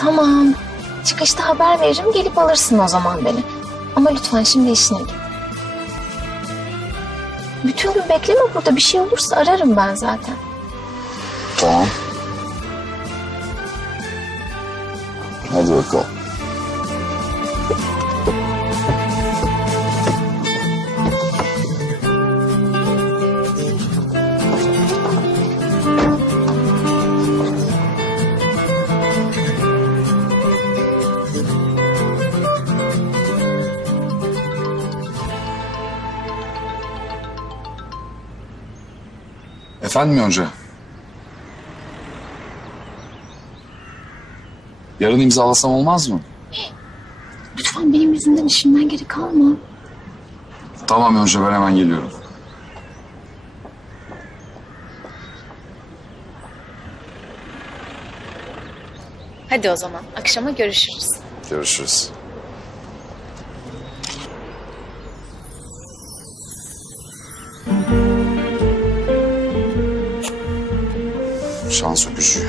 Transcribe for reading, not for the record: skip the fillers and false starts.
Tamam. Çıkışta haber veririm, gelip alırsın o zaman beni. Ama lütfen şimdi işine git. Bütün gün bekleme burada. Bir şey olursa ararım ben zaten. Tamam. Hadi bakalım. Efendim Yonca? Yarın imzalasam olmaz mı? Lütfen benim yüzümden işimden geri kalma. Tamam Yonca, ben hemen geliyorum. Hadi o zaman akşama görüşürüz. Görüşürüz. Şans öpücüğü.